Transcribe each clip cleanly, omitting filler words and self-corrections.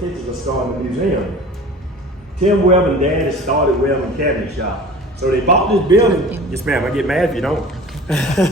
pictures of starting the museum. Tim Wellborn Daddy started Wellborn Cabinet Shop. So they bought this building. Yes, ma'am, I get mad if you don't.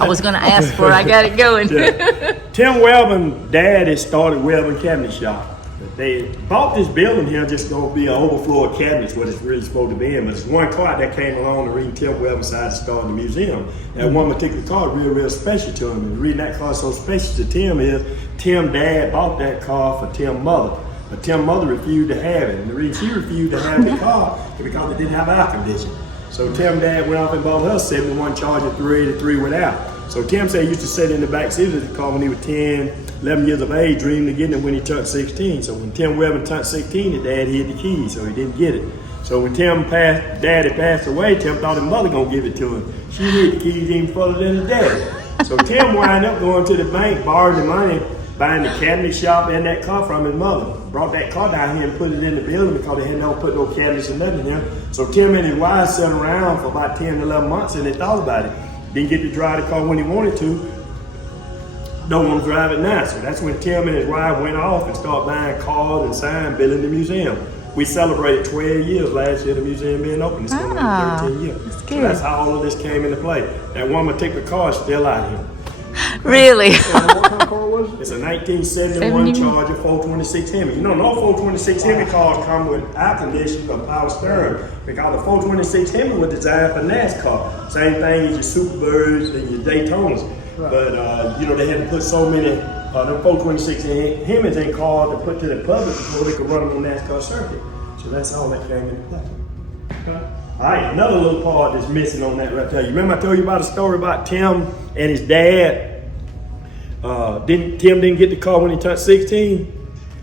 I was going to ask for it. I got it going. Yeah. Tim Wellborn Daddy started Wellborn Cabinet Shop. They bought this building here just going to be an overflow of cabinets, what it's really supposed to be in. But there's one car that came along the reason Tim Wellborn decided to start the museum. That one particular car is real special to him. And the reason that car is so special to Tim is Tim Dad bought that car for Tim Mother. But Tim Mother refused to have it. And the reason she refused to have the car is because it didn't have air conditioning. So Tim Dad went off and bought her 71 Charger 383 without. So Tim said he used to sit in the back seat of the car when he was 10, 11 years of age, dreaming of getting it when he turned 16. So when Tim Wellborn turned 16, his dad hid the keys, so he didn't get it. So when Daddy passed away, Tim thought his mother gonna give it to him. She hid the keys even further than his daddy. So Tim wound up going to the bank, borrowing the money, buying the cabinet shop and that car from his mother. Brought that car down here and put it in the building because they had never put no cabinets or nothing in here. So Tim and his wife sat around for about 10 to 11 months and they thought about it. Didn't get to drive the car when he wanted to. Don't want to drive it now. So that's when Tim and his wife went off and started buying cars and sign building the museum. We celebrated 12 years last year, the museum being open. It's going on 13 years. That's good. So that's how all of this came into play. That one particular car is still out here. Really? What kind of car was it? It's a 1971 Charger 426 Hemi. You know, no 426 Hemi cars come with air conditioning or power steering because the 426 Hemi was designed for NASCAR. Same thing as your Superbirds and your Daytonas. Right. But, you know, they had to put so many the 426 Hemis in cars to put to the public before they could run them on NASCAR circuit. So that's all that came into play. Okay. All right, another little part that's missing on that right there. You remember I told you about a story about Tim and his dad? Tim didn't get the car when he turned 16.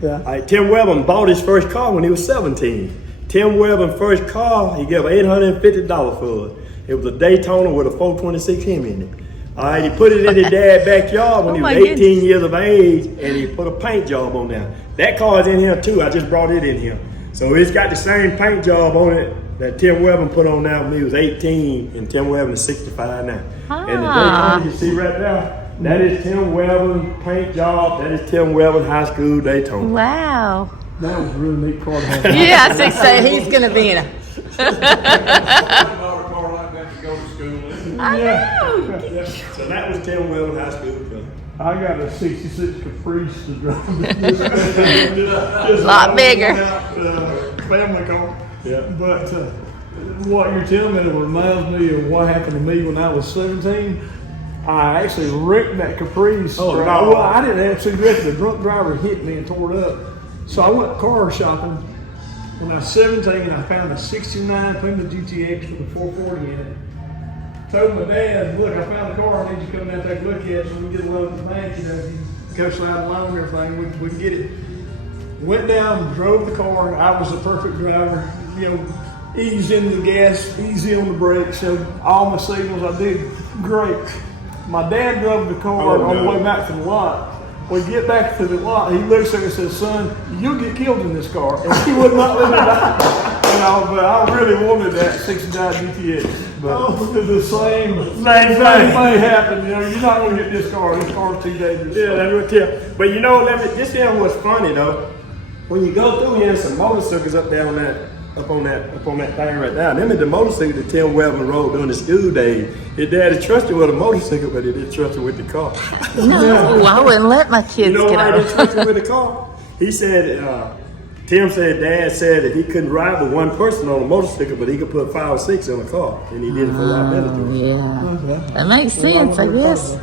Yeah. All right, Tim Wellborn bought his first car when he was 17. Tim Wellborn's first car, he gave $850 for it. It was a Daytona with a 426 Hemi in it. All right, he put it in his dad's backyard when he was 18 years of age, and he put a paint job on there. That car is in here too. I just brought it in here. So it's got the same paint job on it that Tim Wellborn put on there when he was 18, and Tim Wellborn is 65 now. And the Daytona you see right there, that is Tim Wellborn paint job. That is Tim Wellborn High School Daytona. Wow. That was a really neat car to have. Yeah, I was say he's going to be in a. I know. So that was Tim Wellborn High School. I got a 66 Caprice to drive. A lot bigger. Family car. Yeah. But what you're telling me reminds me of what happened to me when I was 17. I actually wrecked that Caprice. Oh, no. Well, I didn't actually wreck it. The drunk driver hit me and tore it up. So I went car shopping. When I was 17, I found a 69 Puma GTX with a 440 in it. Told my dad, look, I found a car, I need you to come down and take a look at it so we can get a load of the bank, you know, if you go slide the loan and everything, we can get it. Went down, drove the car, I was a perfect driver, you know, eased into the gas, easy on the brakes, so all my signals I did great. My dad drove the car on the way back to the lot. We get back to the lot, he looks at me and says, son, you'll get killed in this car. And he would not let me die. But I really wanted that 69 GTX. But the same thing happened. You know, you're not going to get this car. This car's too dangerous. Yeah, let me tell you. But you know, this here was funny though. When you go through here, some motorcycles up there on that, up on that thing right now. Them is the motorcycle that Tim Wellborn rode during the school days. His daddy trusted with a motorcycle, but he didn't trust him with the car. No, I wouldn't let my kids You know get why he out. didn't trust him with the car? He said, Tim said, Dad said that he couldn't ride with one person on a motorcycle, but he could put 5 or 6 in a car, and he did it for liability. Yeah, that makes sense, I guess.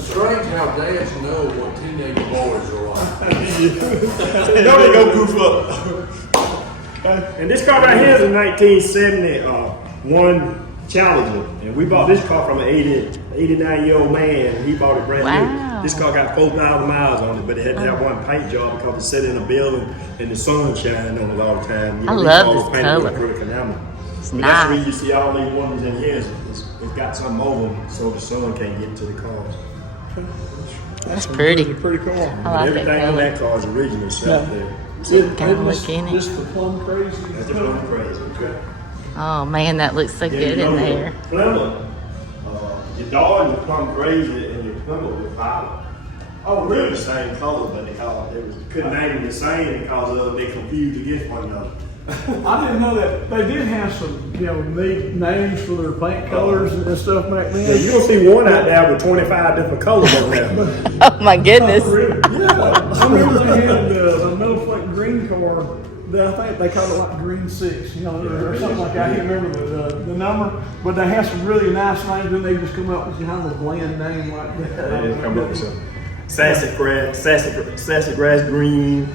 Strange how dads know what teenage boys are like. Don't they go goof up? And this car right here is a 1971 Challenger, and we bought this car from an 89-year-old man, and he bought it brand new. This car got 4,000 miles on it, but it had to have one paint job because it sat in a building and the sun shined on it all the time. You know, I love this color. It's nice. That's the reason you see all these ones in here. It's got something over them so the sun can't get into the cars. That's pretty. It's a pretty car. I like Everything that on color. that car is original shot there. This the plum crazy. That's the plum crazy. Okay. Oh man, that looks so good in there. Plumber, your dog is plum crazy and your plumber with violet. Oh, really the same color, but they couldn't name them the same because they confused against one another. I didn't know that they did have some, neat names for their paint colors and stuff back then. Yeah, you don't see one out there with 25 different colors on there. Oh my goodness. Yeah, I remember they had the metal flake green car that I think they called it like Green 6, or something like that. I can't remember the number, but they have some really nice names, and they just come up with kind of a bland name like that. They just come up with some sassafras green,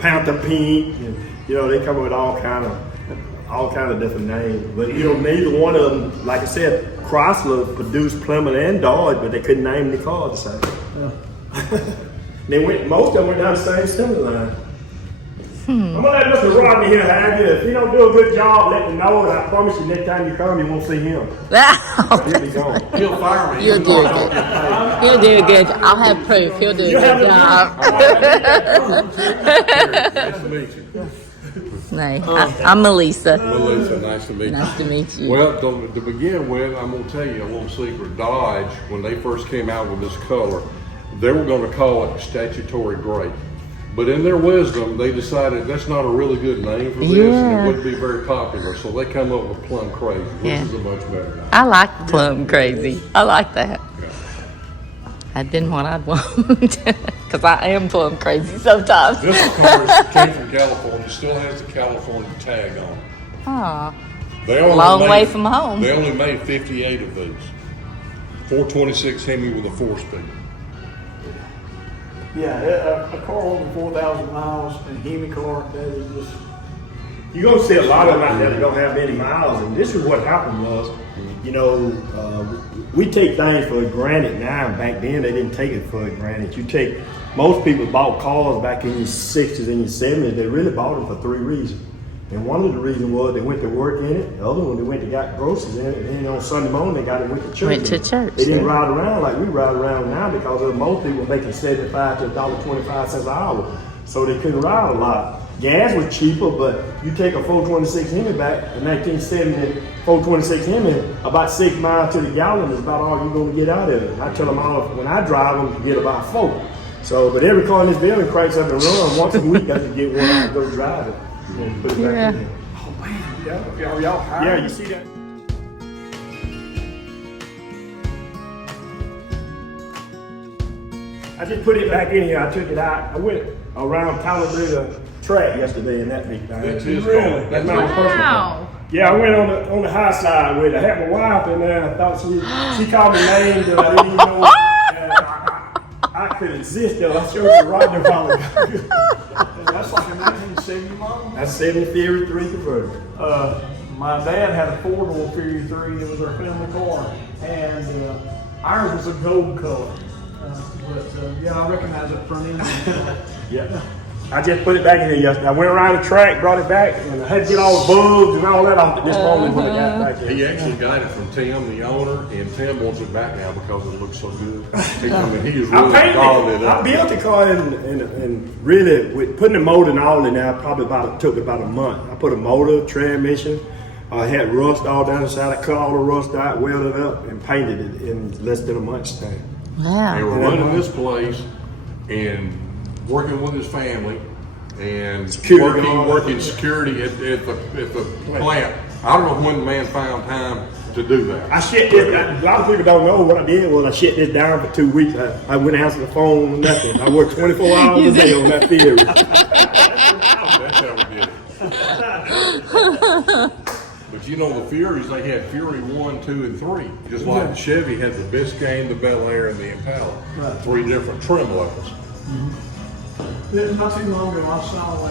panther pink, and they come up with all kind of different names. But neither one of them, like I said, Chrysler produced Plymouth and Dodge, but they couldn't name the car the same. Most of them went down the same assembly line. I'm gonna let Mr. Rodney here have you. If he don't do a good job, let me know, and I promise you next time you come, you won't see him. He'll be gone. He'll fire me. You'll do it. He'll do a good job. I'll have proof. He'll do a good job. Nice to meet you. No, I'm Melissa. Melissa, nice to meet you. Nice to meet you. Well, to begin with, I'm going to tell you a little secret. Dodge, when they first came out with this color, they were going to call it statutory gray. But in their wisdom, they decided that's not a really good name for this, and it wouldn't be very popular. So they come up with Plum Crazy, which is a much better name. I like Plum Crazy. I like that. That didn't what I'd want, because I am plum crazy sometimes. This car came from California, still has the California tag on it. Aw, They only long made- way from home. They only made 58 of these. 426 Hemi with a 4-speed. Yeah, a car over 4,000 miles, and Hemi car, that is just. You're gonna see a lot of them out there that don't have many miles, and this is what happened was, we take things for granted now, and back then they didn't take it for granted. Most people bought cars back in your 60s and your 70s, they really bought them for 3 reasons. And one of the reasons was they went to work in it, the other one they went to got groceries in it, and then on Sunday morning they went to church. Went to church. They didn't ride around like we ride around now because most people were making 75 to $1.25 an hour, so they couldn't ride a lot. Gas was cheaper, but you take a 426 Hemi back in 1970, 426 Hemi, about 6 miles to the gallon is about all you're going to get out of it. I tell them all, when I drive them, you get about 4. So, but every car in this building cranks up and run. Once a week, I just get one out and go drive it. And put it back in there. Oh man, y'all high? Yeah, you see that? I just put it back in here. I took it out. I went around Talladega track yesterday in that big thing. That's his Really? car. That's my personal car. Yeah, I went on the high side with it. I had my wife in there. I thought she called me names that I didn't even know. I could exist though. I showed you right there while ago. That's like a 1970 model. That's 73 convertible. My dad had a 4-door Fury 3. It was our family car, and ours was a gold color. I recognize it front end. Yeah. I just put it back in here yesterday. I went around the track, brought it back, and I had to get all the bugs and all that off this morning when I got back here. He actually got it from Tim, the owner, and Tim wants it back now because it looks so good. He was really dolled it up. I built the car and really with putting the motor and all in there, took about a month. I put a motor, transmission, I had rust all down the side. I cut all the rust out, welded it up, and painted it in less than a month's time. They Wow. were running this place and working with his family and working security at the plant. I don't know when the man found time to do that. I shut this down. A lot of people don't know what I did was I shut this down for 2 weeks. I wouldn't answer the phone or nothing. I worked 24 hours a day on that theory. That's how we did it. But the Furies, they had Fury 1, 2, and 3. Just like the Chevy had the Biscayne, the Bel Air, and the Impala. Right. 3 different trim levels. Not too long ago, I saw a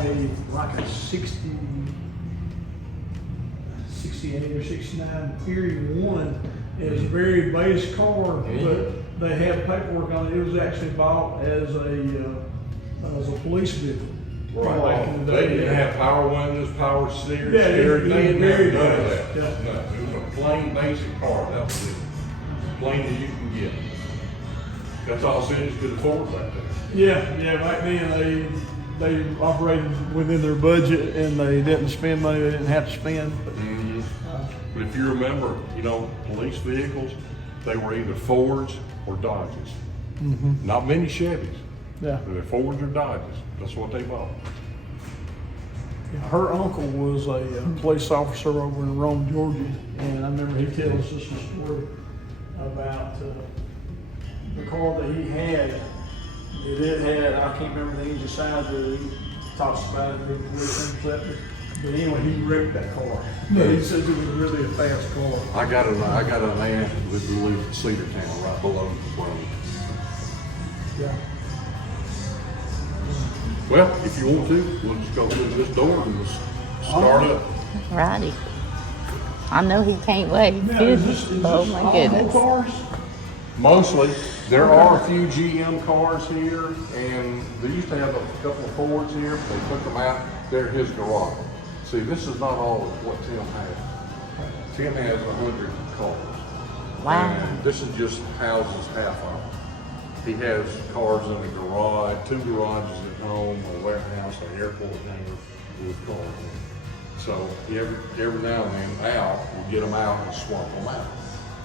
68 or 69 Fury 1. It was a very base car, but they had paperwork on it. It was actually bought as a police vehicle. Back in the They day. didn't have power windows, power steering. Yeah, They didn't have very none of basic, that. yeah. No, it was a plain basic car. That was it. Plain as you can get. That's all cities could afford back then. Yeah, back then they operated within their budget and they didn't spend money they didn't have to spend. But if you remember, police vehicles, they were either Fords or Dodges. Not many Chevys. Yeah. They're Fords or Dodges. That's what they bought. Her uncle was a police officer over in Rome, Georgia, and I remember he tells us a story about the car that he had. It had, I can't remember the engine size, but he talks about it being police interceptor. But anyway, he wrecked that car. But he said it was really a fast car. I got an aunt that lives in Cedartown, right below the road. Yeah. Well, if you want to, we'll just go through this door and just start up. Righty. I know he can't wait. Now, is this Oh my all goodness. cars? Mostly. There are a few GM cars here, and they used to have a couple of Fords here, but they took them out. They're his garage. See, this is not all of what Tim has. Tim has 100 cars. Wow. And this is just houses half of them. He has cars in the garage, 2 garages at home, a warehouse, an airport hangar with cars in it. So every now and then out, we'll get them out and swap them out.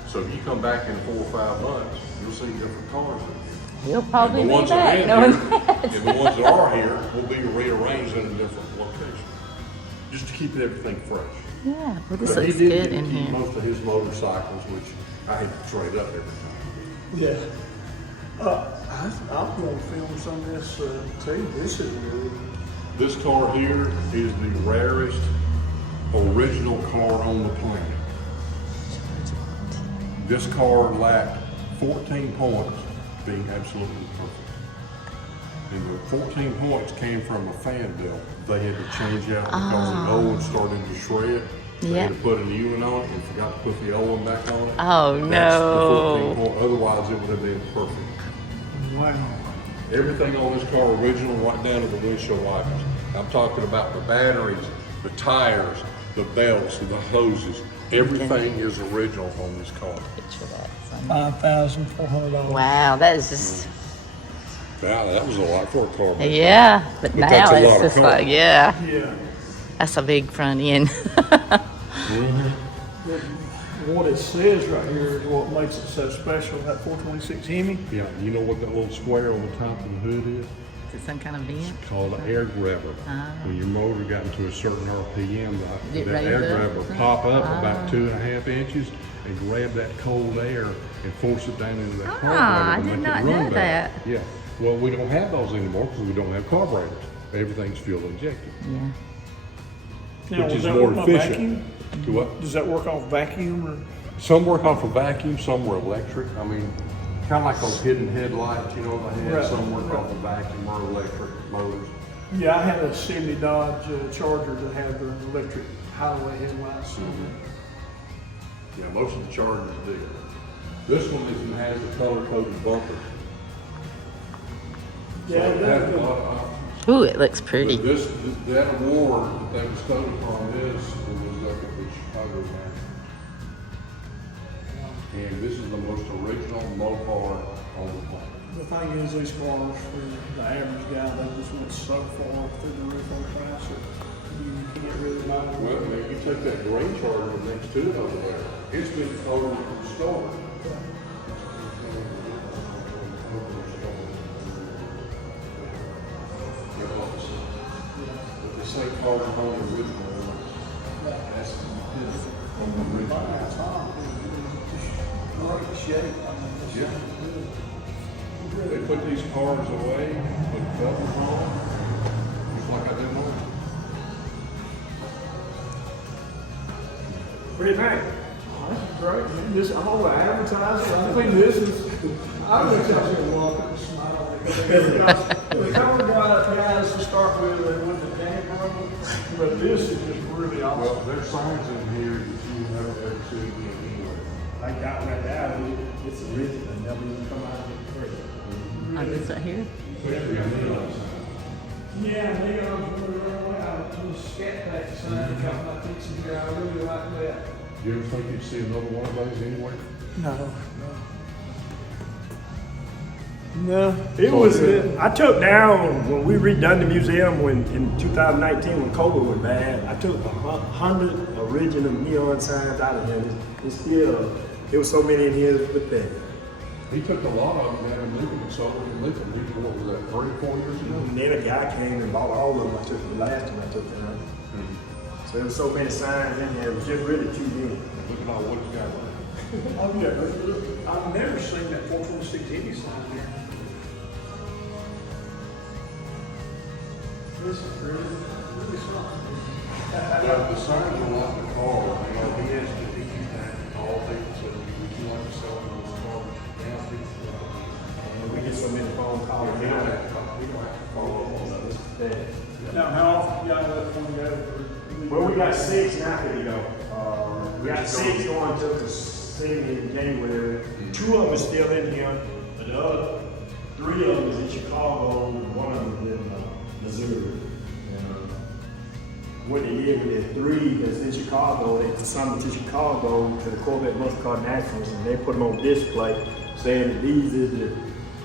So if you come back in 4 or 5 months, you'll see different cars in here. He'll probably And the be ones that back. are knowing in here, that. and the ones that are here will be rearranged in a different location, just to keep everything fresh. Yeah, well, this But he looks did good get in to keep here. most of his motorcycles, which I had to trade up every time. Yeah. I'm going to film some of this too. This is really. This car here is the rarest original car on the planet. This car lacked 14 points, being absolutely perfect. And the 14 points came from a fan belt they had to change out because the old one started to shred. They Yeah. had to put a new one on it and forgot to put the old one back on it. Oh, That's the no. 14 point. Otherwise, it would have been perfect. Wow. Everything on this car original, right down to the windshield wipers. I'm talking about the batteries, the tires, the belts, the hoses. Everything is original on this car. Picture that, son. $5,400. Wow, that is just, Wow, that was a lot for a car. back yeah. But But that's now a it's lot of just car. like, yeah, Yeah. that's a big front end. What it says right here is what makes it so special. That 426 Hemi. then. Yeah, you know what that little square on the top of the hood is? Is it some kind of vent? It's called an air grabber. When your motor got into a certain RPM, It that raised air up? grabber would pop up about 2.5 inches and grab that cold air and force it down into that carburetor I to did make not it run know better. that. Yeah. Well, we don't have those anymore because we don't have carburetors. Everything's fuel injected, Yeah. Now, which does is that more work off efficient. vacuum? To what? Does that work off vacuum or? Some work off a vacuum, some were electric. I mean, kind of like those hidden headlights, you know, they had. Right, Some work right. off a vacuum or electric motors. Yeah, I had a 70 Dodge Charger that had the electric highway headlights. Yeah, most of the Chargers do. This one has a color-coded bumper. Yeah, it So it has does. a lot of options. Ooh, it looks pretty. But that award that they bestowed upon this was up at the Chicago Marathon. And this is the most original Mopar on the planet. The thing is, these cars, for the average guy, they just went so far through the roof on price that you can't really buy them. Well, man, you take that gray Charger next to it over there, it's been totally restored. But the same car on the original one, that's different from the original. Great shape. I mean, it's Yeah. good. They put these cars away, put covers on, just like I did mine. What do you think? That's great, man. This whole advertising, I think this is, I wish I could walk up and smile. Because the cover guys to start with, they went to Tampa, but this is just really awesome. Well, there's signs in here that you never ever see anywhere. Like that one right there, it's original, and they'll even come out of it first. Oh, this right here? Especially on neon signs. Yeah, they got them put it right away. I was scat pack sign, got my pizza here, I really like that. You ever think you'd see another one of those anywhere? No, It was, I took down, when we redone the museum in 2019 when COVID was bad, I took 100 original neon signs out of here. It's still, there was so many in here, it's pathetic. He took a lot of them down in Lincoln and sold them in Lincoln. He did, what was that, 3 or 4 years ago? And then a guy came and bought all of them. I took the last one I took them. So there was so many signs in there, it was just really too many. Look at all what you got left. Oh, yeah, I've never seen that 426 Hemi sign here. This is really something. The signs are like the car. You know, he has to pick you back all day and say, would you like to sell those cars? Now, And we get so many phone calls. we don't have to follow up on those. Now, how often y'all let one go? Well, we got 6 now to go. We got 6 going to the city in January. 2 of them are still in here, but the other 3 of them is in Chicago, and 1 of them is in Missouri. What they did with the 3 that's in Chicago, they sent them to Chicago to the Corvette Muscle Car Nationals, and they put them on display, saying that these is the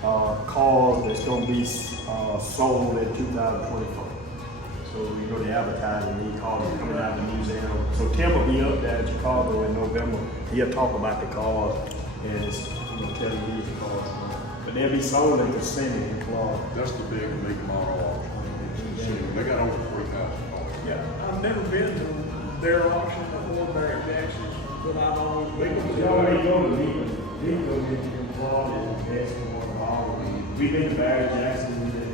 cars that's going to be sold in 2024. So, you know, they advertising these cars are coming out of the museum. So Tim will be up there in Chicago in November. He'll talk about the cars and tell you these cars. But they'll be sold in Kissimmee in Florida. That's the big model auction. They got over 3,000 cars. Yeah, I've never been to their auction before, Barrett Jackson's, but I've always been We already go to Vigo in Florida is the best one of all. We've been to Barry Jackson, we've been to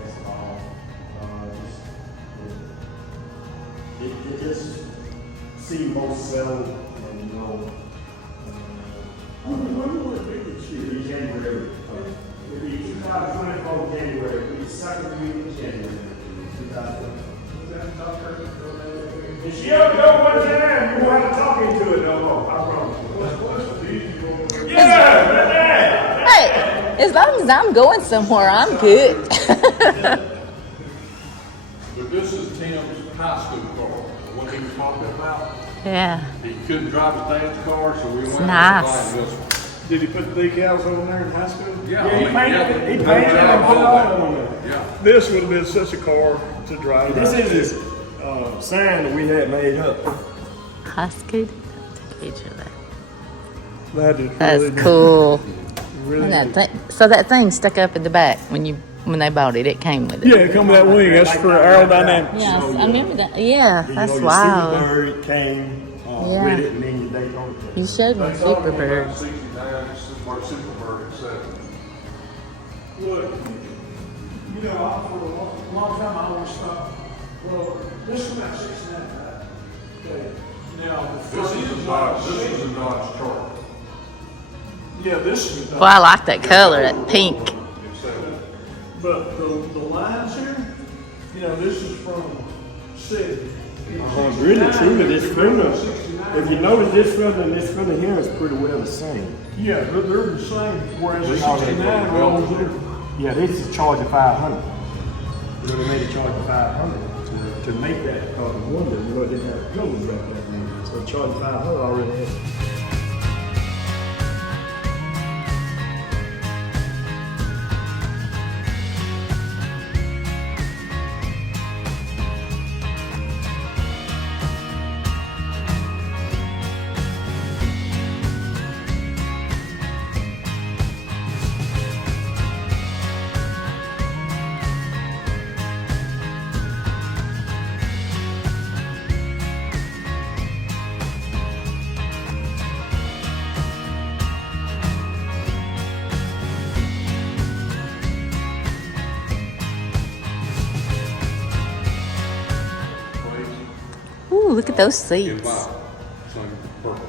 best of all. It just seemed most settled and, you know, when will it be this year? it'll be January. It'll be 2024 January, it'll be the second week of January, 2024. If she ever go one time, you won't have to talk into it no more. I promise you. Yeah, right there. Hey, as long as I'm going somewhere, I'm good. But this is Tim's high school car, what he was talking about. Yeah. He couldn't drive his dad's car, so we went and nice. buying this one. Did he put the decals on there in high school? Yeah, Yeah, he painted it. He no painted it and job, put all all that. on there. Yeah. This would have been such a car to drive. This is his sign that we had made up. Husky. Take each of that. That is That's really cool. Really And that so that thing stuck up in the back when they bought it. It came with it. Yeah, it come with that wing. That's for aerodynamics. Yeah, I remember that. Yeah, You that's know, your wild. Superbird came Yeah. with it, and then your Daytona came. You showed me They told me Superbird. about 69, this is where Superbird is set. Look, you know, for a long time I always thought, well, this is about 69, right? Okay. Now, the This front is a is Dodge, not this is a 60. Dodge Charger. Yeah, this is the Well, I like that color, that pink. But the lines here, you know, this is from 70. Really, truly, this fender, if you notice this fender and this fender here is pretty well the same. Yeah, they're the same, whereas the This is 69 a rolls Velcro. in. Yeah, this is Charger 500. You know, they made a Charger 500 to make that because the window, you know, it didn't have pillars back there. So Charger 500 already has. Ooh, look at those Get seats. by, same purple.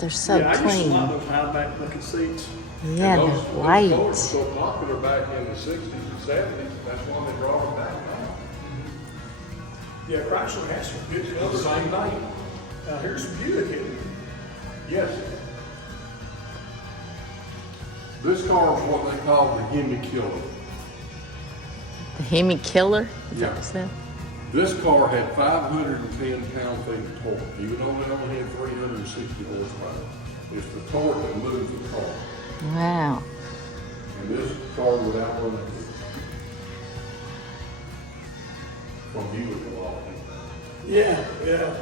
They're so Yeah, I used to like clean. those high back looking seats. Yeah, And they're those cars were white. so popular back in the 60s and 70s, that's why they brought them back now. Yeah, Chrysler has some good colors. Same thing. Now, here's some Buick. Yes. This car is what they call the Hemi Killer. The Hemi Killer? Is that Yeah. what you said? This car had 510 pound-feet of torque, even though it only had 360 horsepower. It's the torque that moves the car. Wow. And this car would outrun it. From Buick a lot. Yeah, yeah.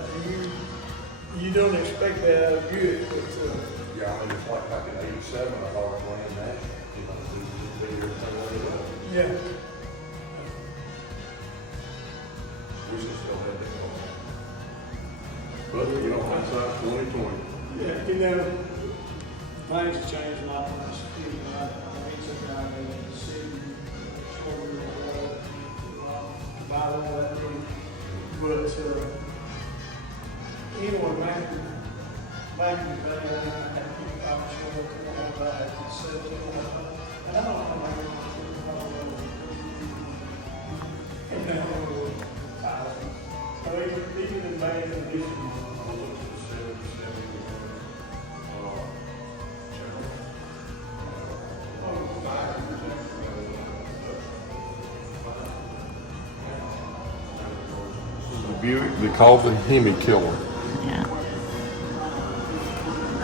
You don't expect that out of good, but Yeah, I mean, it's like back in '87, I thought it ran national. You know, the video everything up. yeah. We should still have that going. But, you know, hindsight's 2020. Yeah, you know, things have changed a lot from this. I mean, some guy in the city, buy all that thing. But anyway, back in the day, I had to keep out of school, come on back, and said, and I don't know how many even in bad condition. The Buick, they call the Hemi killer. Yeah.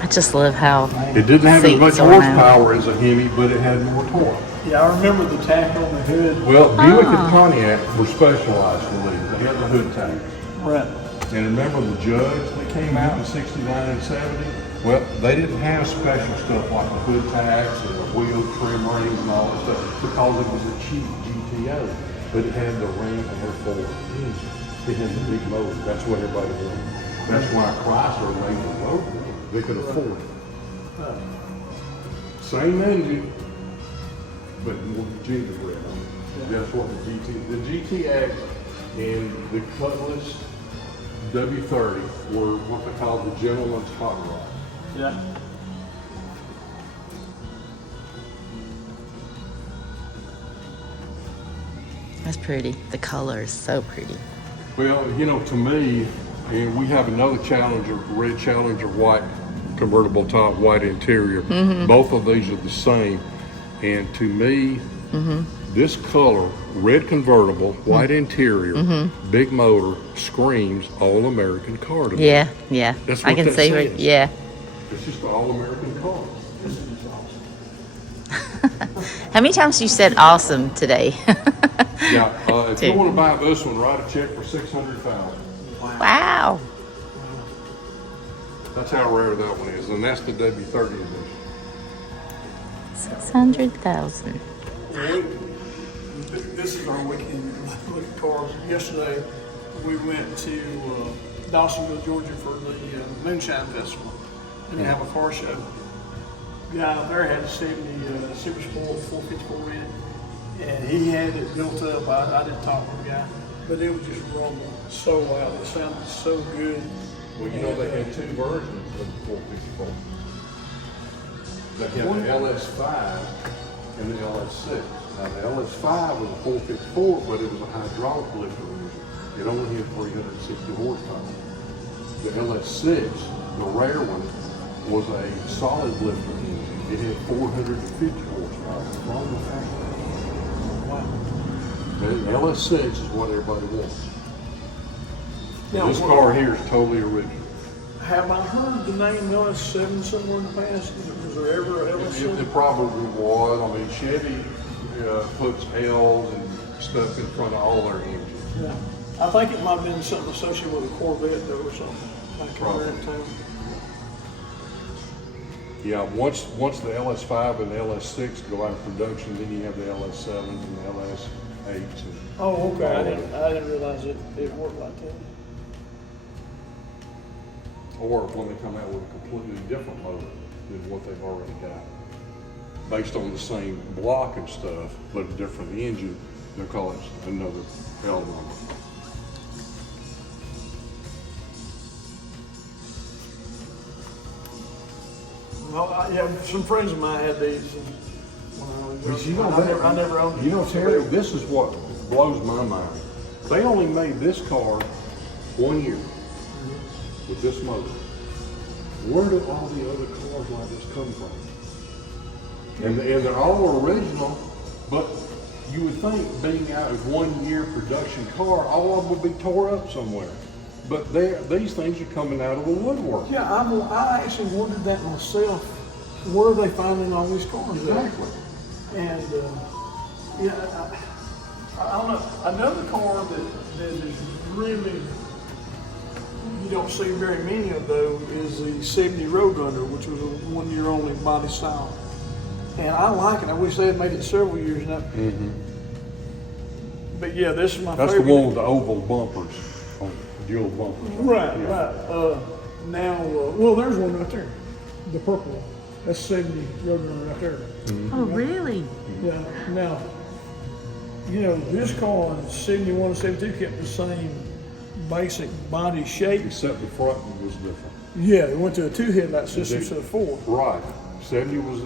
I just love how It didn't have as much seats are now. horsepower as a Hemi, but it had more torque. Yeah, I remember the tack on the hood. Well, Buick and Pontiac were specialized for these. They had the hood tags. Right. And remember the Judge that came out in '69 and '70? Well, they didn't have special stuff like the hood tags and the wheel trim rings and all that stuff because it was a cheap GTO. But it had the ring air-4 engine. It had the big motor. That's what everybody wanted. That's why Chrysler made the motor. They could afford it. Same engine, but more gingerbread on it. That's what the GTX and the Cutlass W30 were what they called the gentleman's hot rod. Yeah. That's pretty. The color is so pretty. Well, you know, to me, and we have another Challenger, red Challenger white convertible top, white interior. Both of these are the same. And to me, this color, red convertible, white interior, big motor, screams all-American car to me. Yeah, yeah. That's I what can that see says. what, yeah. It's just an all-American car. How many times you said awesome today? Yeah, if you Two. want to buy this one, write a check for $600,000. Wow. That's how rare that one is, and that's the W30 edition. 600,000. This is our weekend look at cars. Yesterday, we went to Dawsonville, Georgia for the Moonshine Festival, and they have a car show. The guy out there had a 70 Super Sport 454 in it, and he had it built up. I didn't talk to the guy, but it was just rumbling so loud. It sounded so good. Well, you know, they had two versions of the 454. They had the LS5 and the LS6. Now, the LS5 was a 454, but it was a hydraulic lifter engine. It only had 360 horsepower. The LS6, the rare one, was a solid lifter engine. It had 450 horsepower from the factory. The LS6 is what everybody wants. Now, This car here is totally original. have I heard the name LS7 somewhere in the past? Was there ever an LS7? It probably was. I mean, Chevy puts L's and stuff in front of all their engines. Yeah. I think it might have been something associated with a Corvette though, or something. Back in that time. Yeah, once the LS5 and the LS6 go out of production, then you have the LS7s and the LS8s. Oh, okay. I didn't realize it worked like that. Or when they come out with a completely different motor than what they've already got. Based on the same block and stuff, but a different engine, they'll call it another L number. Well, yeah, some friends of mine had these. But you know, I never owned them. You know, Terry, this is what blows my mind. They only made this car 1 year with this motor. Where did all the other cars like this come from? And they're all original, but you would think being out of 1 year production car, all of them would be tore up somewhere. But these things are coming out of the woodwork. Yeah, I actually wondered that myself. Where are they finding all these cars? Exactly. And yeah, I don't know. Another car that is really you don't see very many of though is the 70 Roadrunner, which was a 1 year only body style. And I like it. I wish they had made it several years now. But yeah, this is my That's favorite. the one with the oval bumpers, dual bumpers. Right, Yeah. right. Now, well, there's one right there, the purple one. That's 70 Roadrunner right there. Oh, really? Yeah. Now, you know, this car in 71 and 72 kept the same basic body shape. Except the front was different. Yeah, it went to a 2 headlight system instead of 4. Right. 70 was,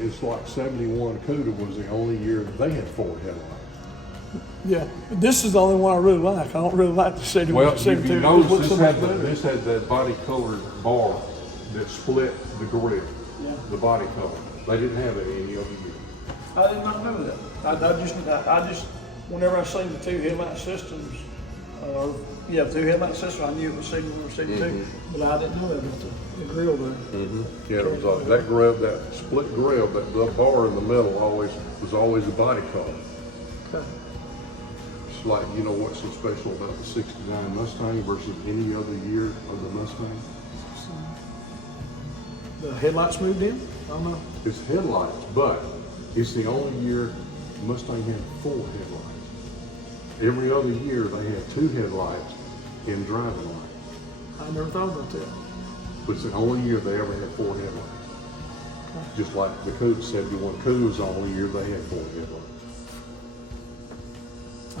it's like 71 Cuda was the only year that they had 4 headlights. Yeah, but this is the only one I really like. I don't really like the 71 Well, and if 72. you It notice, looks so this much had, better. this had that body colored bar that split the grill, the body color. They didn't have it any other year. I did not know that. I just, whenever I seen the 2 headlight systems, the 2 headlight system, I knew it was 71 or 72, but I didn't know that about the grill there. Yeah, it was like that grill, that split grill, that the bar in the middle was always a body color. Okay. It's like, you know what's so special about the 69 Mustang versus any other year of the Mustang? The headlights moved in? I don't know. It's headlights, but it's the only year Mustang had 4 headlights. Every other year they had 2 headlights in driving light. I never thought about that. But it's the only year they ever had 4 headlights. Just like the Cuda, 71 Cuda was the only year they had 4 headlights.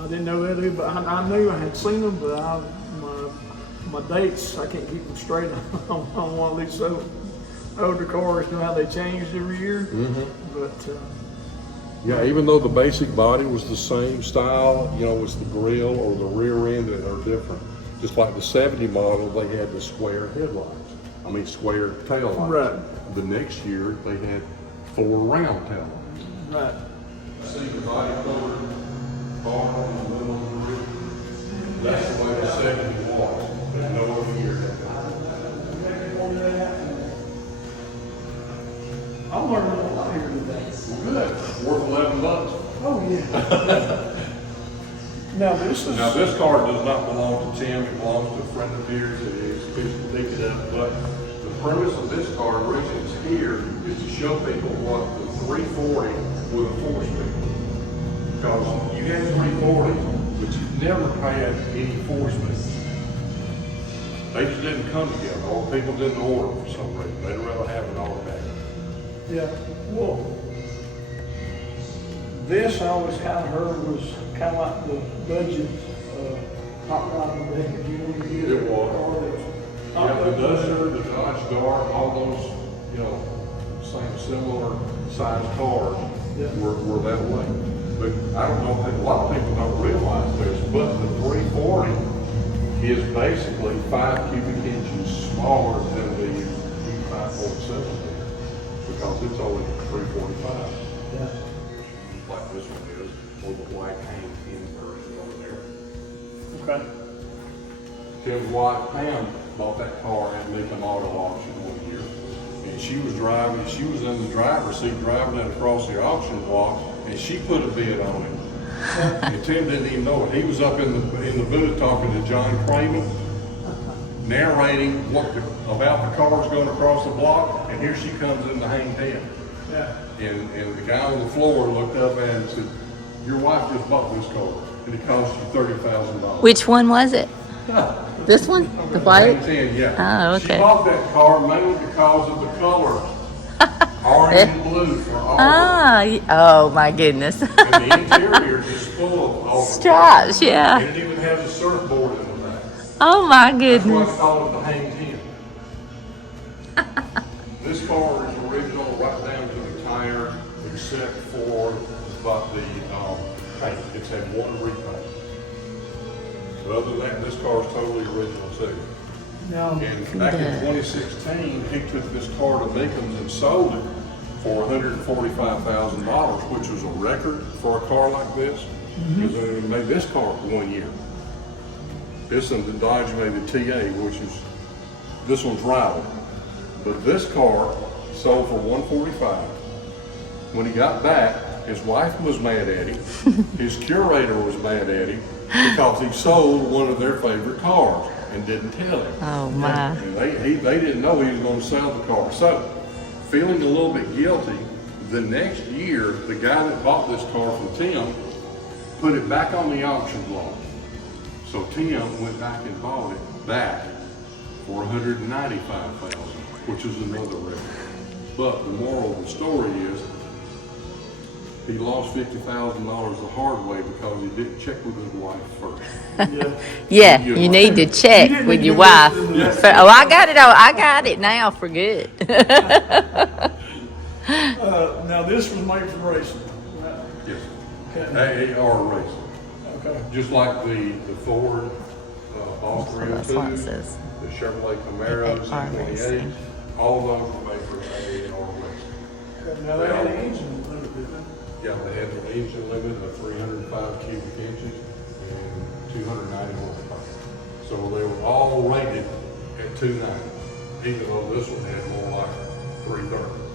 I didn't know that either, but I knew I had seen them, but my dates, I can't keep them straight on one of these older cars. You know how they changed every year? But Yeah, even though the basic body was the same style, you know, it's the grill or the rear end that are different. Just like the 70 model, they had the square headlights. I mean, square tail lights. Right. The next year, they had 4 round tail lights. right. See the body color bar on the middle of the roof? That's the way the 70 was, but no other year had that. I'm learning a lot here today. Good. Worth $11. Oh yeah. Now This car does not belong to Tim, it belongs to a friend of his that is picked it up, but the premise of this car, the reason it's here is to show people what the 340 with a 4-speed. Because you had 340, but you never had any 4-speed. They just didn't come together, or people didn't order for some reason. They'd rather have an automatic. Yeah. Well, this I always kind of heard was kind of like the budget hot rod today. If you want to get It was. a car that's Yeah, the Duster, the Dodge Dart, all those, you know, same similar sized cars were that way. But I don't know, a lot of people don't realize this, but the 340 is basically 5 cubic inches smaller than the E547 because it's only 345. Yeah. Like this one is, or the white paint in version over there. Okay. Tim's wife Pam bought that car at Macon Auto Auction one year. And she was driving, she was in the driver's seat driving it across the auction block, and she put a bid on it. And Tim didn't even know it. He was up in the booth talking to John Kramer, narrating about the cars going across the block, and here she comes in the hang 10. Yeah. And the guy on the floor looked up at it and said, "Your wife just bought this car, and it cost you $30,000. Which one was it? This one? The white? 10, yeah. Oh, okay. She bought that car mainly because of the color, orange and blue for all of Oh my goodness. it. And the interior is full of all the Stripes, yeah. And it even has a surfboard in the back. Oh my That's why goodness. it's called the Hang 10. This car is original right down to the tire, except for the paint. It's had one repaint. But other than that, this car is totally original too. Now, And back in 2016, he took this car to Beacons and sold it for $145,000, which was a record for a car like this. Because they made this car 1 year. This and the Dodge made the TA, which is, this one's rival. But this car sold for $145,000. When he got back, his wife was mad at him. His curator was mad at him because he sold one of their favorite cars. and didn't tell him. Oh, my. And they didn't know he was going to sell the car. So, feeling a little bit guilty, the next year, the guy that bought this car from Tim put it back on the auction block. So Tim went back and bought it back for $195,000, which is another record. But the moral of the story is he lost $50,000 the hard way because he didn't check with his wife first. Yeah, you need to check with your wife. Oh, I got it. Oh, I got it now for good. Now this was made for racing, right? Yes. Okay. AAR racing. Okay. Just like the Ford Boss That's what it 302, says. the Chevrolet Camaros, AAR C28, racing. all those were made for AAR racing. Okay, now they had an engine limit, didn't they? Yeah, they had an engine limit of 305 cubic inches and 290 horsepower. So they were all rated at 290, even though this one had more like 330.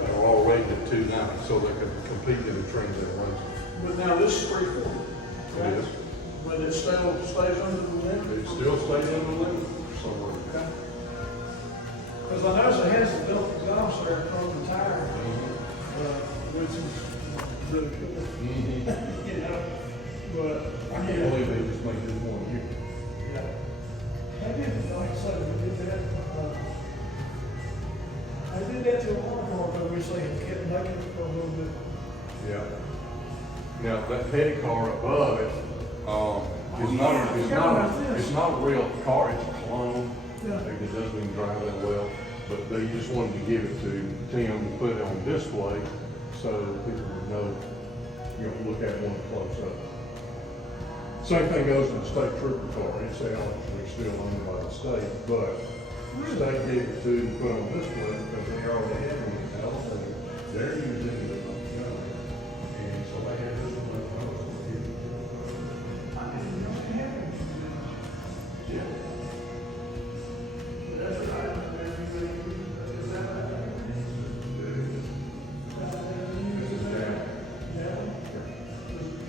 They were all rated at 290, so they could compete in the transit racing. But now this is 340. It is. But it still stays under the limit? It still stays under the limit somewhere. Okay. Because I noticed it has the built exhaust there from the tire, which is really cool. You know, but I can't believe they just made this one here. yeah. They did, like I said, we did that. I did that to a hard car, but we say it kept making it for a little bit. Yeah. Now that petty car above it, it's not a real car, it's a clone. Yeah. It doesn't even drive that well, but they just wanted to give it to Tim to put it on display so that people would know, look at one close up. Same thing goes with the state trooper car. It's actually still owned by the state, but the state gave it to them to put on display because they already had one in California. They're using it, and so they had this one. Yeah.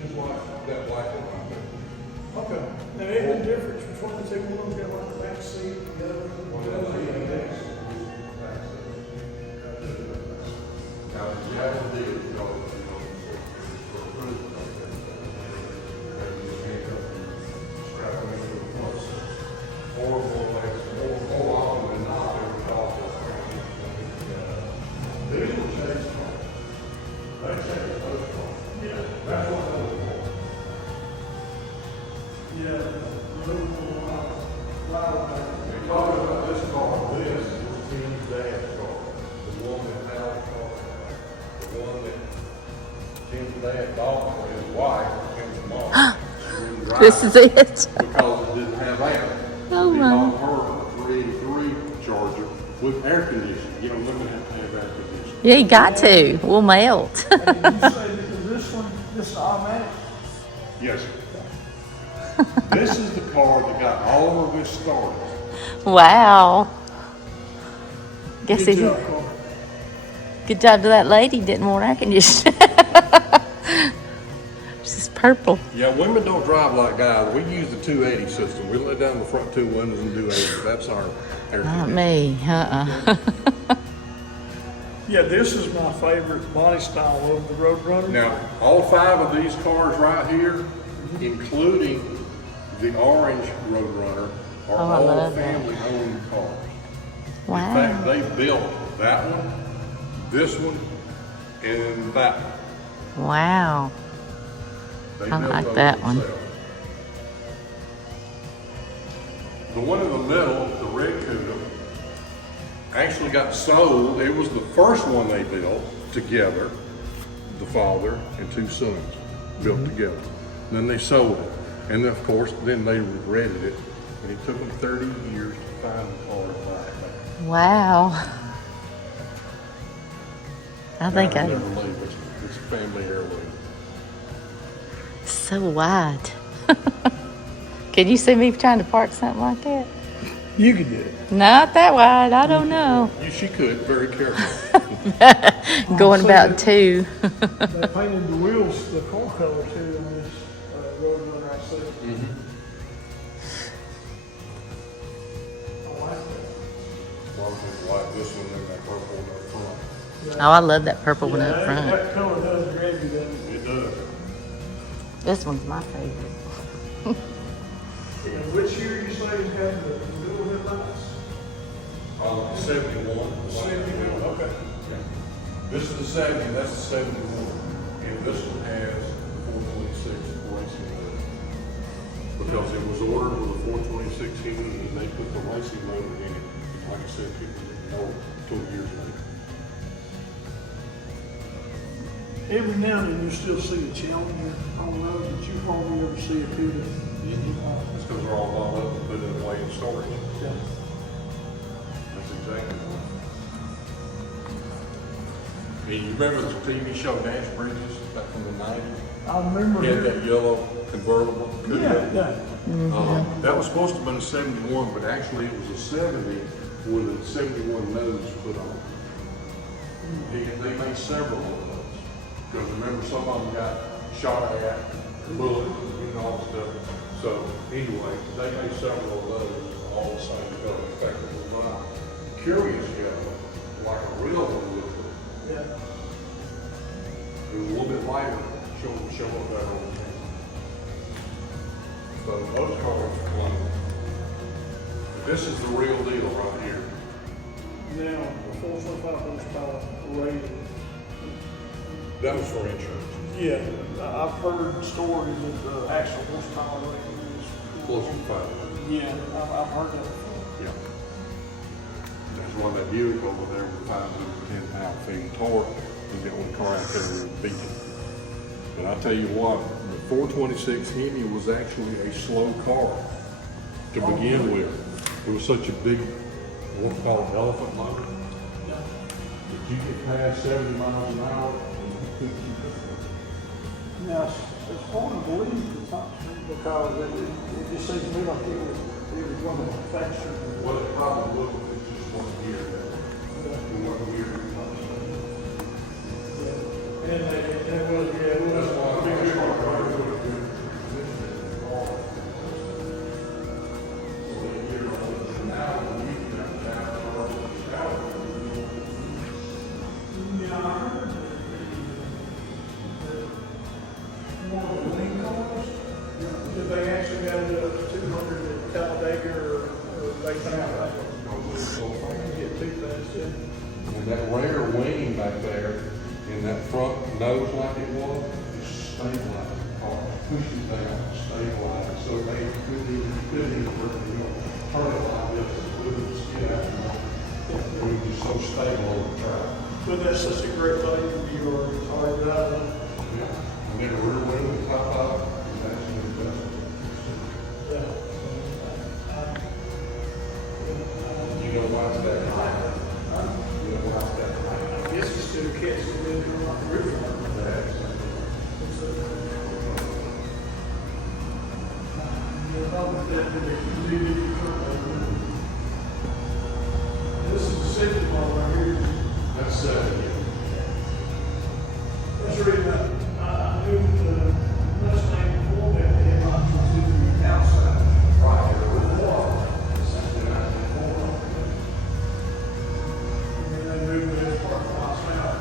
Just like that black one right there. Okay. Now, ain't the difference between the two ones, got like the back seat, the other one? Now, the other deal, strap them into the front, or more often than not, they would also these were changed cars. They changed those cars. Yeah. That's what they were for. Yeah. We talked about this car, this was Tim's dad's car, the one that Hal car, the one that Tim's dad bought for his wife, Tim's mom. She wouldn't drive This is it. because it didn't have air. Oh, He my. bought her a 383 Charger with air conditioning. You don't have to have air conditioning. Yeah, you got to. We'll melt. And did you say this one, this is automatic? Yes, sir. This is the car that got all of this started. Wow. Guess Good he. job, Carl. Good job to that lady. Didn't want air conditioning. She's purple. Yeah, women don't drive like guys. We use the 280 system. We let down the front two windows and do 80. That's our air Not conditioning. me. Yeah, this is my favorite body style of the Roadrunner. Now, all 5 of these cars right here, including the orange Roadrunner, are Oh, I all love that. family-owned cars. In Wow. fact, they built that one, this one, and that one. Wow. They I built like those that one. themselves. The one in the middle, the red Cuda, actually got sold. It was the first one they built together, the father and 2 sons built together. Then they sold it. And of course, then they regretted it. And it took them 30 years to find the car to buy it back. Wow. I think I'll I. never leave. It's a family heirloom. So wide. Can you see me trying to park something like that? You could do it. Not that wide. I don't know. She could, very careful. Going see about that. 2. They painted the wheels, the car color too on this Roadrunner I see. A lot of people like this one and that purple one up front. Oh, I love that purple one up that, front. that color does grab you, doesn't it? It does. This one's my favorite. And which year you say you have the middle headlights? 71. 71, okay. Yeah. This is the 70, that's the 71. And this one has 426 racing motor. Because it was ordered with a 426 Hemi and they put the racing motor in it. Like I said, people didn't know it 2 years later. Every now and then you still see a Challenger on the road, but you hardly ever see a Cuda. That's because they're all bought up and put it away in storage. Yeah. That's exactly what. And you remember the TV show Dash Bridges back from the 90s? I remember. He had that yellow convertible. Yeah. That was supposed to have been a 71, but actually it was a 70 with a 71 nose put on it. They made several of those. Because remember, some of them got shot at, bullet, and all that stuff. So anyway, they made several of those, all the same color. In fact, it was not curious yellow, like a real one would be. Yeah. It was a little bit lighter, show up better on the camera. So those cars are clean. This is the real deal right here. Now, the 425 horsepower rated. That was for insurance. Yeah, I've heard stories of the actual horsepower rating is Close to 500. Yeah, I've heard that before. Yeah. There's one that Buick over there with 510 pound-feet torque. Was the only car out there that beat it. But I tell you what, the 426 Hemi was actually a slow car to begin with. It was such a big, what's called elephant motor. If you get past 70 miles an hour, you couldn't keep it. Now, it's hard to believe the top speed because it just seems to me like it was running faster. Well, it probably would if it's just 1 year. 1 year. And that was, yeah, it was. That's why I think it's hard to do it. Did they actually got the 200 at Talladega or they found get too fast, yeah. And that rear wing back there, and that front nose like it was, is stabilized the car. Push it down, stabilize it, so they couldn't even turn it like this, it wouldn't skid out. It was just so stable on the track. But that's such a great thing for you or hard driving. Yeah. And then the rear wing with the top out, is actually the best. Yeah. You know why it's that high? You know why it's that high? I guess it's to catch the wind from like the river. This is the second one right here. That's 70. That's the reason I knew the Mustang before that the headlights were to the outside. Right. And then they moved this part outside.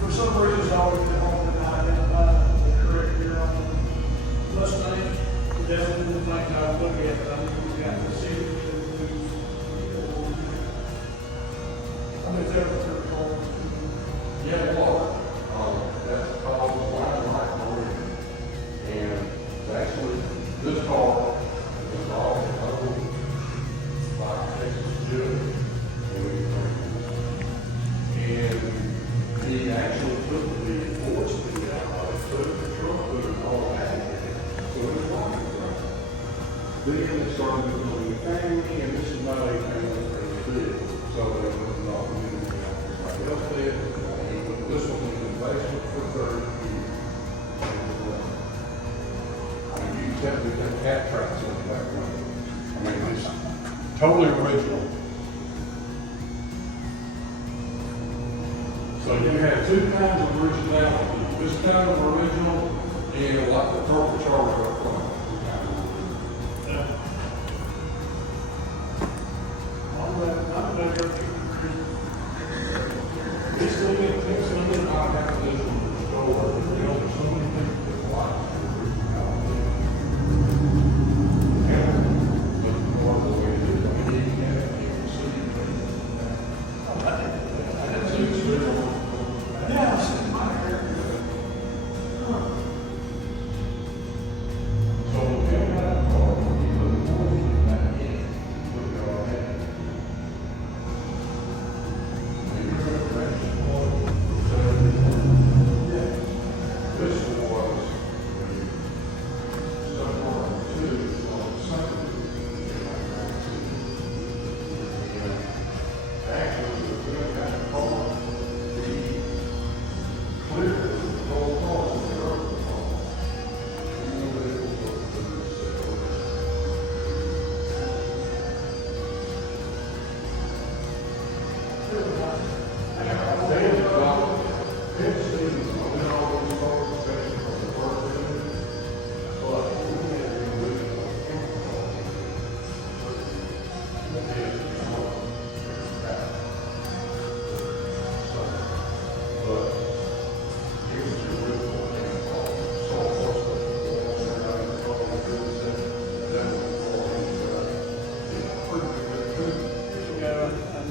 For some reason, I always been home and identify the correct year on the Mustang. That's one of the things I look at, but I think we got to see it. I mean, it's ever third car. Yeah, well, that's called the blind light marine. And actually, this car is all owned by Texas Cuda. And he actually took the force speed out of it, took the truck, put it all back in it. So it was walking around. Then they started building a family, and this is not a family vehicle. So they went off and did everybody else did. This one was in basement for 30 years. I mean, you can tell me that cat tracks in the background. I mean, it's totally original. So you have two kinds of originality. This kind of original and like the turbocharger up front.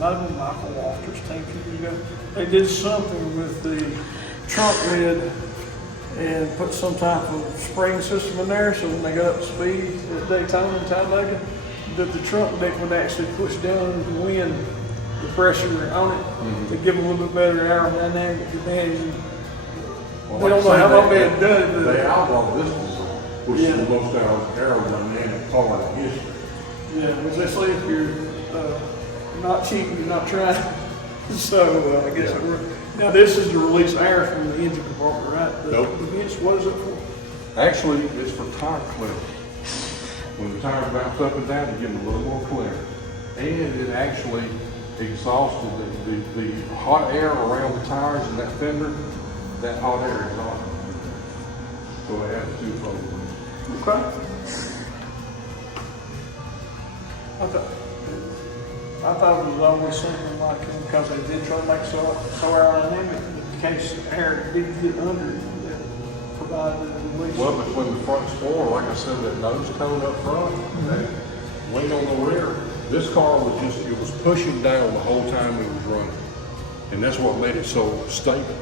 might have been Michael Walters' team a few years ago. They did something with the trunk lid and put some type of spring system in there, so when they got up to speed at Daytona and Talladega, that the trunk deck would actually push down the wind, the pressure on it, to give them a little bit better aerodynamic advantage. Well, We don't know how long they had done it, but They outlawed this design, which is the most aerodynamic part of history. yeah, as they say, if you're not cheating, you're not trying. So I guess it worked. Now this is to release air from the engine compartment, right? Nope. The vents, what is it for? Actually, it's for tire clearance. When the tires bounce up and down, you get a little more clearance. And it actually exhausted the hot air around the tires and that fender, that hot air exhausted. So it has two programs. Okay. I thought it was always something like, because they did try to make so aerodynamic, in case air didn't get under it, that provided the release. Well, between the front spoiler, like I said, that nose cone up front, that wing on the rear, this car was just, it was pushing down the whole time it was running. And that's what made it so stable.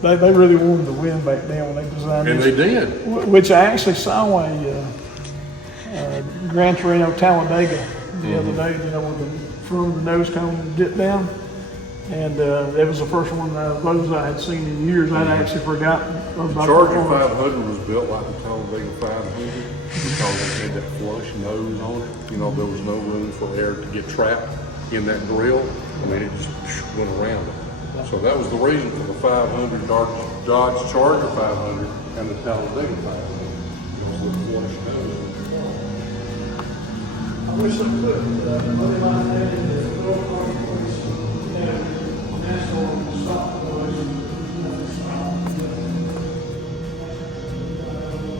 They really wanted to win back then when they designed And this. they did. Which I actually saw a Gran Torino Talladega the other day, you know, with the front of the nose cone dipped down. And that was the first one of those I had seen in years. I'd actually forgotten about Charger the 500 was built like the Talladega 500 because it had that flush nose on it. You know, there was no room for air to get trapped in that grill. I mean, it just went around it. So that was the reason for the 500 Dodge Charger 500 and the Talladega 500. It was the flush nose. I wish I could. Monday night, NASCAR stock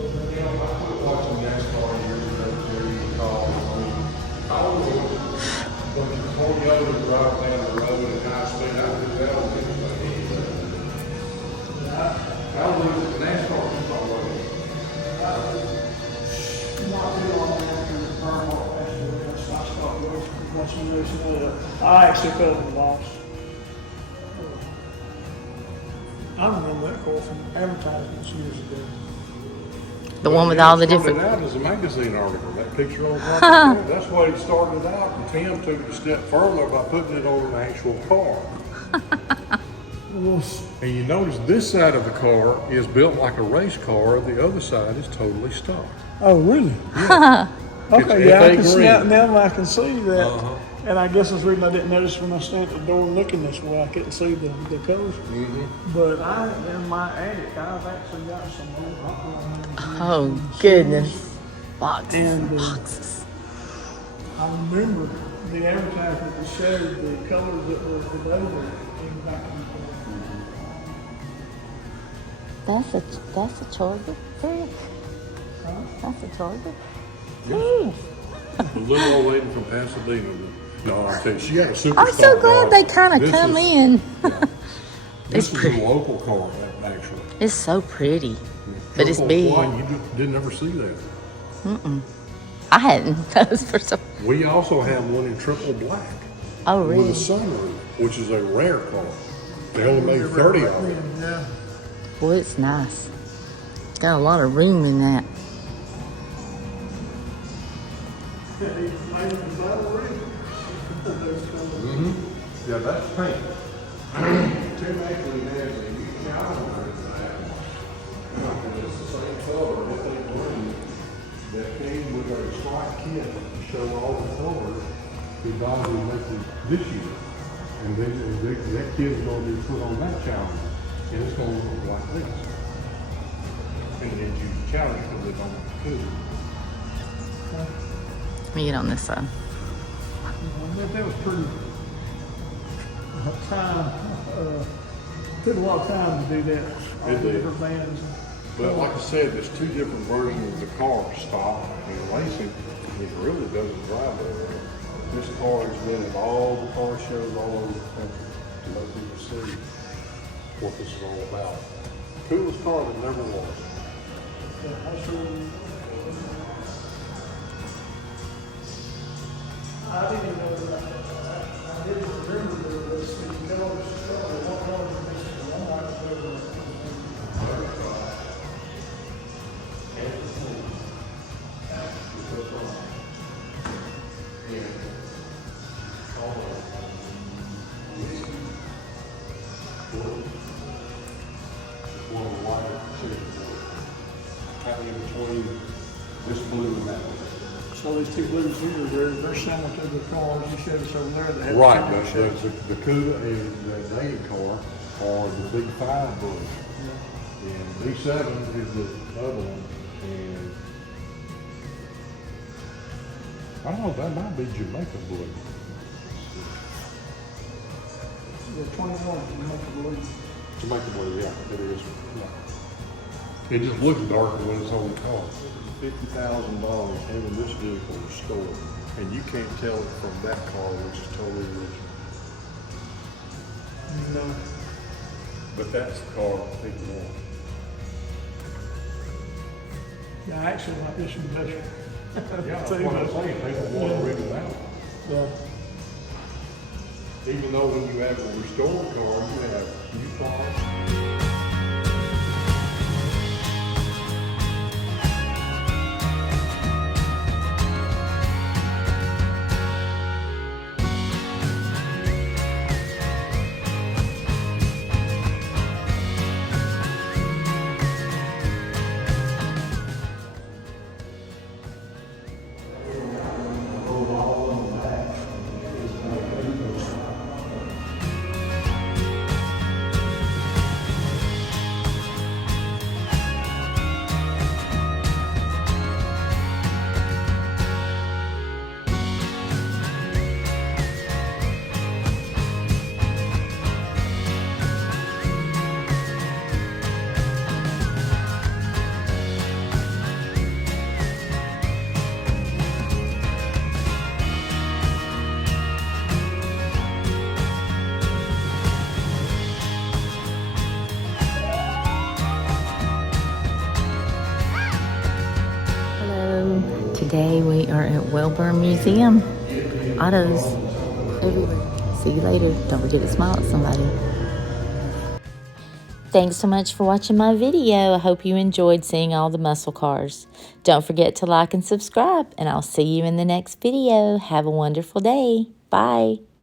Watching NASCAR years ago, Jerry, because I was a bunch of Toyotas driving down the road at high speed. I do that on anything. I don't believe that NASCAR is not working. I actually fell in the loss. I remember that call from advertisements years ago. The one with all the It started different. out as a magazine article. That picture on the front. That's why it started out. And Tim took it a step further by putting it on an actual car. And you notice this side of the car is built like a race car. The other side is totally stock. Oh, really? Okay, It's yeah, I FA can see, green. now I can see that. Uh-huh. And I guess that's the reason I didn't notice when I stand at the door looking this way. I couldn't see the colors. But in my attic, I've actually got some old Oh, goodness. Boxes And, and boxes. I remember the advertisement that showed the colors that were available in the back of the car. That's a Charger? That's a Charger? The little old lady from Pasadena. No, I tell you, she had a super. I'm so glad they kind of come in. This is a local car, actually. It's so pretty, but it's Triple big. white, you didn't ever see that. I hadn't. That was for some. We also have one in triple black. Oh, With really? a sunroof, which is a rare car. They only made 30 of them. Yeah. Boy, it's nice. It's got a lot of room in that. Yeah, that's paint. Tim actually has a new calendar for that. And it's the same color, if they blue, that came with a slot kit to show all the colors the Dodge was making this year. And then that kit's gonna be put on that calendar, and it's gonna look like this. And then you challenge because they don't Cuda. Let me get on this side. That was pretty time. Took a lot of time to do that. All It the did. different bands. But like I said, there's two different versions of the car, stock and racing. It really doesn't drive that well. This car has been at all the car shows all over the country to let people see what this is all about. Coolest car that never was. I didn't even know that. didn't remember this. These colors, what colors are missing? I'm not sure. One of the white kind of in between this blue and that one. So these two blues here, they're similar to the cars you showed us over there that have Right, similar shapes. the Cuda and the native car are the big 5 blue. And B7 is the other one. And I don't know, that might be Jamaica blue. The 21, you make a blue. Jamaica blue, yeah, it is. Yeah. It just looks darker when it's on the car. $50,000 having this vehicle restored, and you can't tell it from that car, which is totally original. No. But that's the car people want. Yeah, I actually like this one better. Yeah, that's what I'm saying, people want originality. Yeah. Even though when you have a restored car, you have new parts. Today we are at Wellborn Museum. Autos everywhere. See you later. Don't forget to smile at somebody. Thanks so much for watching my video. I hope you enjoyed seeing all the muscle cars. Don't forget to like and subscribe, and I'll see you in the next video. Have a wonderful day. Bye.